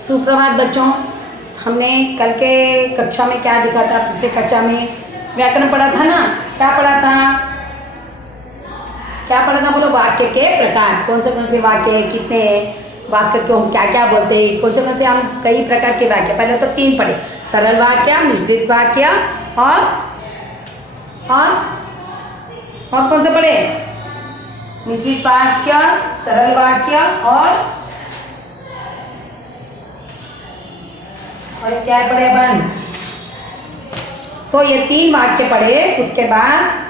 सुप्रभात बच्चों। हमने कल के कक्षा में क्या देखा था? पिछले कक्षा में व्याकरण पढ़ा था ना। क्या पढ़ा था? बोलो, वाक्य के प्रकार। कौन से वाक्य, कितने वाक्य को हम क्या क्या बोलते हैं, कौन से हम कई प्रकार के वाक्य। पहले तो 3 पढ़े, सरल वाक्य, मिश्रित वाक्य और कौन से पढ़े? मिश्रित वाक्य, सरल वाक्य और क्या पढ़े अपन? तो ये 3 वाक्य पढ़े। उसके बाद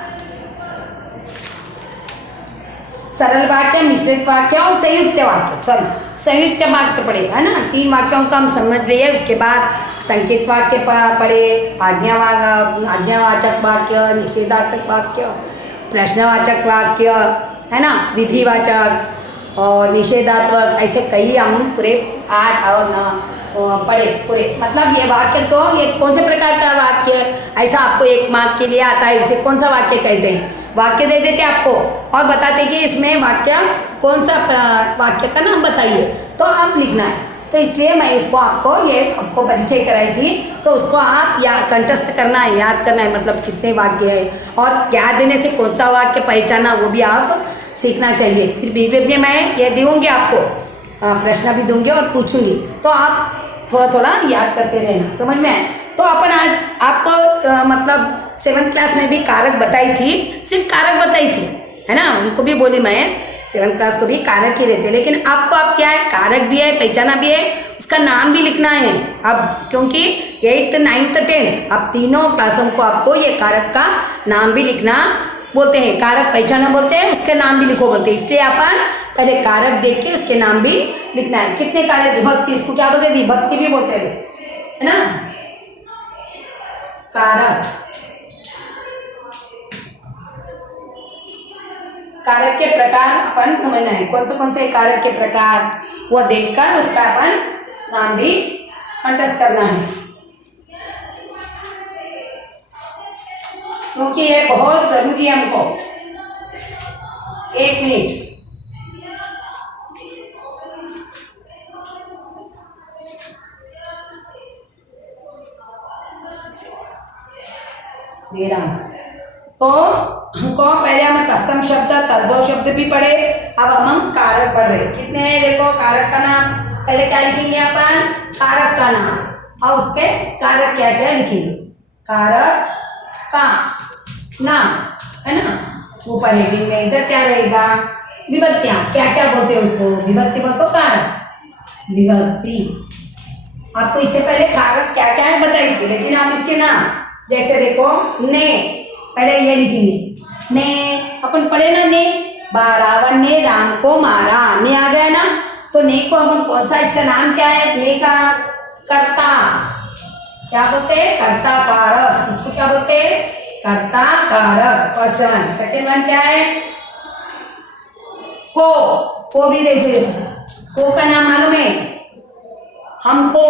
सरल वाक्य, मिश्रित वाक्य और संयुक्त वाक्य। संयुक्त वाक्य पढ़े, है ना। 3 वाक्यों को हम समझ लिए। उसके बाद संकेत वाक्य पढ़े, आज्ञावाचक वाक्य, निषेधात्मक वाक्य, प्रश्नवाचक वाक्य, है ना, विधिवाचक और निषेधात्मक। ऐसे कई हम पूरे 8 और 9 पढ़े पूरे। मतलब ये वाक्य को, ये कौन से प्रकार का वाक्य ऐसा आपको 1 मार्क के लिए आता है, इसे कौन सा वाक्य कहते हैं? वाक्य दे देते आपको और बताते कि इसमें वाक्य कौन सा वाक्य का नाम बताइए, तो आप लिखना है। तो इसलिए मैं इसको आपको परिचय कराई थी। तो उसको आप कंठस्थ करना है, याद करना है, मतलब कितने वाक्य है और याद देने से कौन सा वाक्य पहचाना वो भी आप सीखना चाहिए। फिर बीच बीच में मैं ये दूँगी आपको, प्रश्न भी दूंगी और पूछूंगी, तो आप थोड़ा थोड़ा याद करते रहना। समझ में आए? तो अपन आज आपको मतलब 7th क्लास में भी कारक बताई थी, सिर्फ कारक बताई थी, है ना। उनको भी बोली मैं 7th क्लास को भी कारक ही रहते, लेकिन आपको अब क्या है, कारक भी है, पहचाना भी है, उसका नाम भी लिखना है अब, क्योंकि 8th 9th 10th अब तीनों क्लासों को आपको ये कारक का नाम भी लिखना बोलते हैं। कारक पहचाना बोलते हैं, उसके नाम भी लिखो बोलते हैं। इसलिए अपन पहले कारक देख के उसके नाम भी लिखना है। कितने कारक? विभक्ति, इसको क्या बोलते हैं? विभक्ति भी बोलते हैं, है ना। कारक, कारक के प्रकार अपन समझना है। कौन से कारक के प्रकार वो देखकर उसका अपन नाम भी कंठस्थ करना है, क्योंकि ये बहुत जरूरी है हमको। 1 मिनट। तो हमको पहले हम तत्सम शब्द, तद्भव शब्द भी पढ़े। अब हम कारक पढ़ रहे। कितने हैं? देखो, कारक का नाम पहले क्या लिखेंगे अपन? कारक का नाम, और उसके कारक क्या क्या लिखेंगे? कारक का नाम, है ना। ऊपर हेडिंग में इधर क्या रहेगा? विभक्तियां। क्या क्या बोलते हैं उसको? विभक्ति बोलते हो, कारक, विभक्ति। आपको इससे पहले कारक क्या क्या है बताई थी, लेकिन आप इसके नाम, जैसे देखो, ने, पहले ये लिखेंगे ने। अपन पढ़े ना, ने, रावण ने राम को मारा, ने आ गया ना। तो ने को अपन कौन सा, इसका नाम क्या है? ने का कर्ता, क्या बोलते हैं? कर्ता कारक। इसको क्या बोलते हैं? कर्ता कारक। First one. सेकेंड वन क्या है? को भी देखिए, को का नाम मालूम है? हमको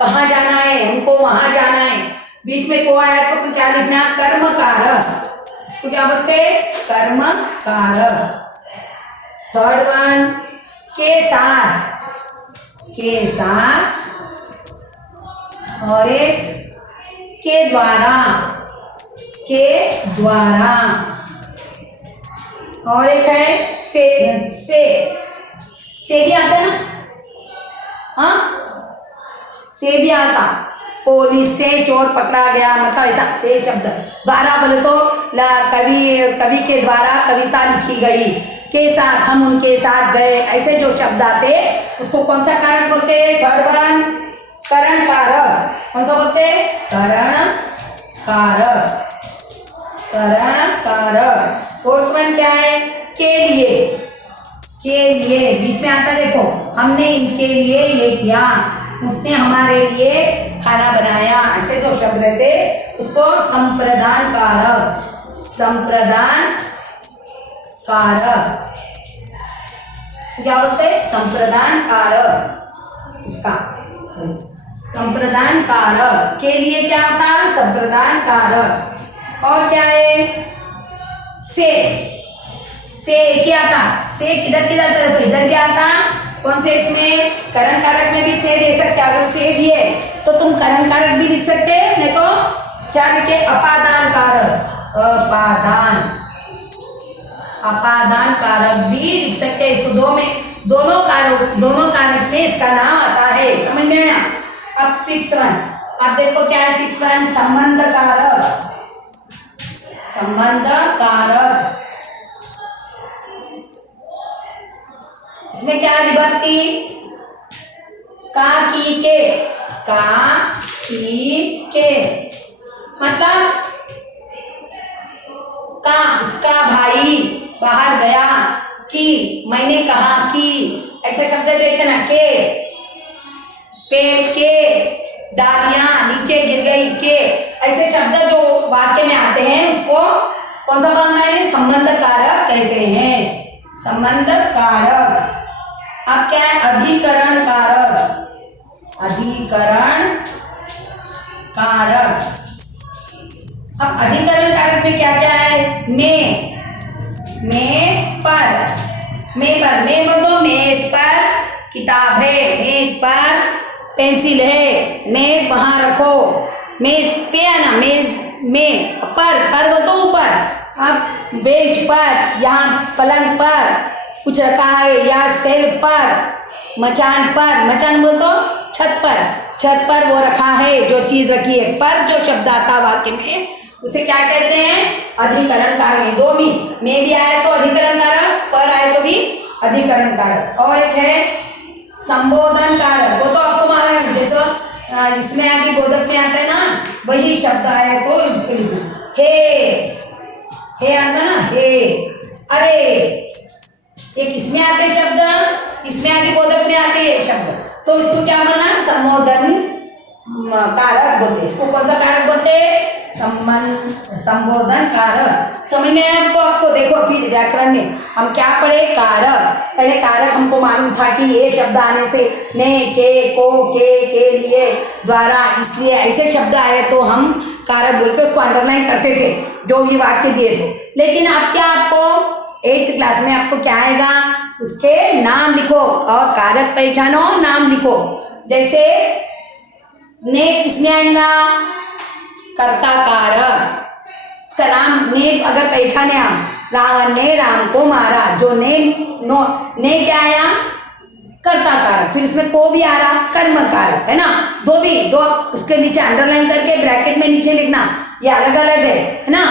कहाँ जाना है, हमको वहां जाना है। बीच में को आया तो क्या लिखना? कर्म कारक। इसको क्या बोलते हैं? कर्म कारक। थर्ड वन, के साथ, के साथ, और एक के द्वारा, के द्वारा, और एक है से भी आता है ना। हाँ, से भी आता। पुलिस से चोर पकड़ा गया, मतलब ऐसा से शब्द। द्वारा बोले तो कवि के द्वारा कविता लिखी गई। के साथ, हम उनके साथ गए, ऐसे जो शब्द आते उसको कौन सा कारक बोलते हैं? थर्ड वन, करण कारक। कौन सा बोलते हैं? करण कारक, करण कारक। फोर्थ वन क्या है? के लिए, के लिए बीच में आता, देखो, हमने इनके लिए ये किया, उसने हमारे लिए खाना बनाया, ऐसे जो शब्द रहते उसको संप्रदान कारक, संप्रदान कारक क्या बोलते हैं? संप्रदान कारक। इसका संप्रदान कारक के लिए क्या होता है? संप्रदान कारक। और क्या है? से एक ही आता। से किधर किधर, तो इधर भी आता कौन से इसमें करण कारक में भी से दे सकते, अगर से दिए तो तुम करण कारक भी लिख सकते हैं, नहीं तो क्या लिखे अपादान कारक, अपादान कारक भी लिख सकते हैं। इसको दोनों कारक से इसका नाम आता है, समझ में आया। अब 6 रन, अब देखो क्या है 6 रन, संबंध कारक, संबंध कारक। इसमें क्या विभक्ति, का की के, मतलब का उसका भाई बाहर गया, कि मैंने कहा कि, ऐसे शब्द देखते ना, के पेड़ के डालियां नीचे गिर गई, के ऐसे शब्द जो वाक्य में आते हैं उसको कौन सा बनना है, संबंध कारक कहते हैं, संबंध कारक। अब क्या है अधिकरण कारक, अधिकरण कारक। अब अधिकरण कारक में क्या क्या है, में बोल दो, मेज पर किताब है, मेज पर पेंसिल है, मेज वहां रखो, मेज पे आना, मेज में पर बोल दो ऊपर। अब बेंच पर, यहाँ पलंग पर कुछ रखा है, या सेल्फ पर, मचान बोल दो छत पर वो रखा है, जो चीज रखी है। पर जो शब्द आता वाक्य में उसे क्या कहते हैं, अधिकरण कारक। दो में भी आए तो अधिकरण कारक, पर आए तो भी अधिकरण कारक। और एक है संबोधन कारक, वो तो आपको मालूम है, जैसे इसमें आदि बोधक में आता है ना, वही शब्द आए तो इसको लिखना, हे आता ना, हे, अरे, ये किसमें आते शब्द, इसमें आदि बोधक में आते हैं शब्द, तो इसको क्या बोलना, संबोधन कारक बोलते। इसको कौन सा कारक बोलते, संबोधन कारक। समझ में आया आपको देखो फिर व्याकरण में हम क्या पढ़े, कारक। पहले कारक हमको मालूम था कि ये शब्द आने से ने, के, को, के लिए, द्वारा, इसलिए ऐसे शब्द आए तो हम कारक बोल के उसको अंडरलाइन करते थे जो भी वाक्य दिए थे। लेकिन अब क्या, आपको 8th क्लास में आपको क्या आएगा, उसके नाम लिखो और कारक पहचानो, नाम लिखो। जैसे ने किसमें आएगा, कर्ता कारक, उसका नाम ने अगर पहचाने हम, रावण ने राम को मारा, जो ने क्या आया, कर्ता कारक, फिर इसमें को भी आ रहा, कर्म कारक है ना, दो उसके नीचे अंडरलाइन करके ब्रैकेट में नीचे लिखना, ये अलग अलग है ना,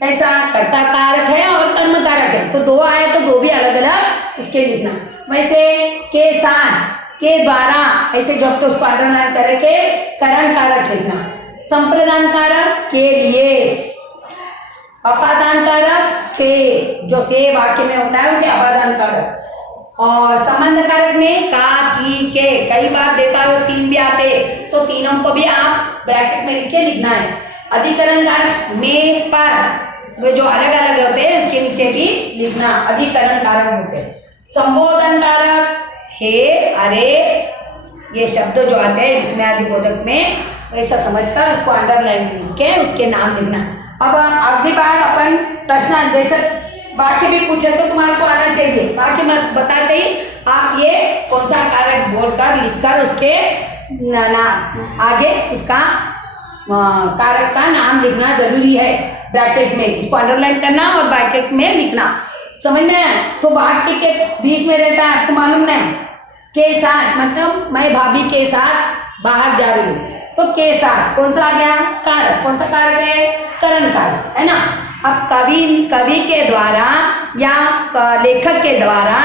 कैसा, कर्ता कारक है और कर्म कारक है, तो दो आए तो दो भी अलग अलग उसके लिखना। वैसे के साथ, के द्वारा, ऐसे जो के उसको अंडरलाइन करके करण कारक लिखना। संप्रदान कारक के लिए, अपादान कारक से, जो से वाक्य में होता है उसे अपादान कारक। और संबंध कारक में का, की, के, कई बार देता है, 3 भी आते, तो तीनों को भी आप ब्रैकेट में लिख के लिखना है। अधिकरण कारक में, पर, वे जो अलग अलग होते हैं उसके नीचे भी लिखना, अधिकरण कारक होते हैं। संबोधन कारक, हे, अरे, ये शब्द जो आते हैं जिसमें आदि बोधक में, वैसा समझकर उसको अंडरलाइन लिख के उसके नाम लिखना। अब अगली बार अपन प्रश्न जैसे वाक्य भी पूछे तो तुम्हारे को आना चाहिए, वाक्य में बताते ही आप ये कौन सा कारक बोलकर लिखकर उसके आगे उसका कारक का नाम लिखना जरूरी है, ब्रैकेट में इसको अंडरलाइन करना और ब्रैकेट में लिखना। समझ में, तो वाक्य के बीच में रहता है, आपको मालूम नहीं, के साथ मतलब मैं भाभी के साथ बाहर जा रही हूँ, तो के साथ कौन सा आ गया, कारक। कौन सा कारक है, करण कारक है ना। अब कवि के द्वारा या लेखक के द्वारा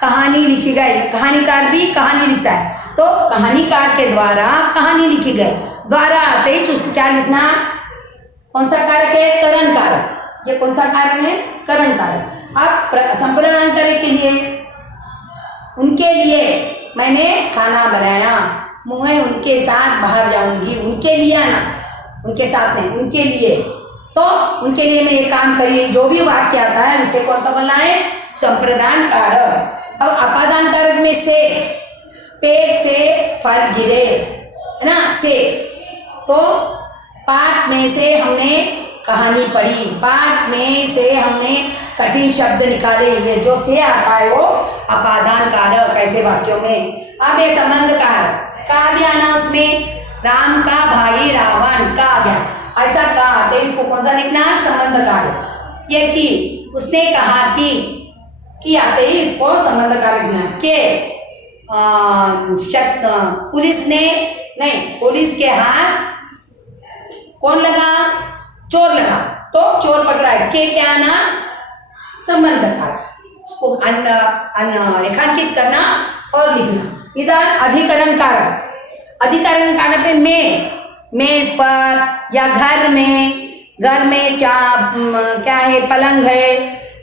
कहानी लिखी गई, कहानीकार भी कहानी लिखता है, तो कहानीकार के द्वारा कहानी लिखी गई, द्वारा आते ही उसको क्या लिखना, कौन सा कारक है, करण कारक। ये कौन सा कारक है, करण कारक। अब संप्रदान कारक के लिए, उनके लिए मैंने खाना बनाया, मैं उनके साथ बाहर जाऊंगी, उनके लिए आना, उनके साथ नहीं, उनके लिए, तो उनके लिए मैं ये काम करी, जो भी वाक्य आता है उसे कौन सा बोलना है, संप्रदान कारक। अब अपादान कारक में से, पेड़ से फल गिरे है ना, से, तो पाठ में से हमने कहानी पढ़ी, पाठ में से हमने कठिन शब्द निकाले, ये जो से आता है वो अपादान कारक ऐसे वाक्यों में। अब ये संबंध कारक का भी आना उसमें, राम का भाई रावण का आ गया, ऐसा का तो इसको कौन सा लिखना, संबंध कारक। ये कि उसने कहा कि आते ही इसको संबंध कारक लिखना। के पुलिस ने नहीं, पुलिस के हाथ कौन लगा, चोर लगा, तो चोर पकड़ा है, के क्या आना, संबंध कारक। उसको रेखांकित करना और लिखना। इधर अधिकरण कारक, अधिकरण कारक पे मेज पर या घर में क्या है, पलंग है,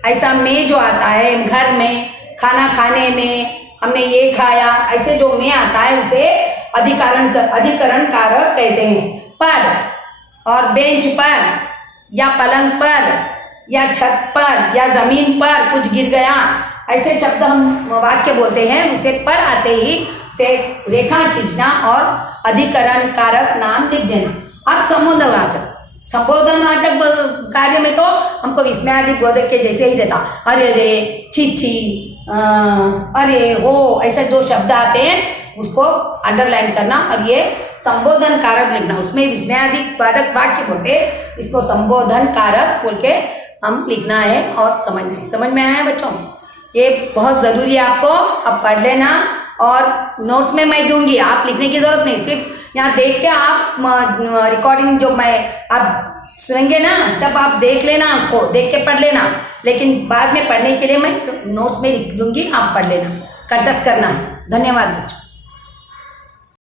ऐसा में जो आता है, घर में खाना खाने में हमने ये खाया, ऐसे जो में आता है उसे अधिकरण कारक कहते हैं। पर और बेंच पर या पलंग पर या छत पर या जमीन पर कुछ गिर गया, ऐसे शब्द हम वाक्य बोलते हैं, उसे पर आते ही से रेखा खींचना और अधिकरण कारक नाम लिख देना। अब संबोधनवाचक कार्य में तो हमको विस्मयादि बोधक के जैसे ही रहता, अरे रे, छी, अरे हो, ऐसे जो शब्द आते हैं उसको अंडरलाइन करना और ये संबोधन कारक लिखना। उसमें विस्मयादि बोधक वाक्य बोलते, इसको संबोधन कारक बोल के हम लिखना है और समझ में आया बच्चों? ये बहुत ज़रूरी है आपको, अब पढ़ लेना और नोट्स में मैं दूंगी, आप लिखने की ज़रूरत नहीं, सिर्फ यहाँ देख के आप रिकॉर्डिंग जो मैं आप सुनेंगे ना, जब आप देख लेना, उसको देख के पढ़ लेना, लेकिन बाद में पढ़ने के लिए मैं नोट्स में लिख दूंगी, आप पढ़ लेना, कंटस्ट करना है। धन्यवाद बच्चों।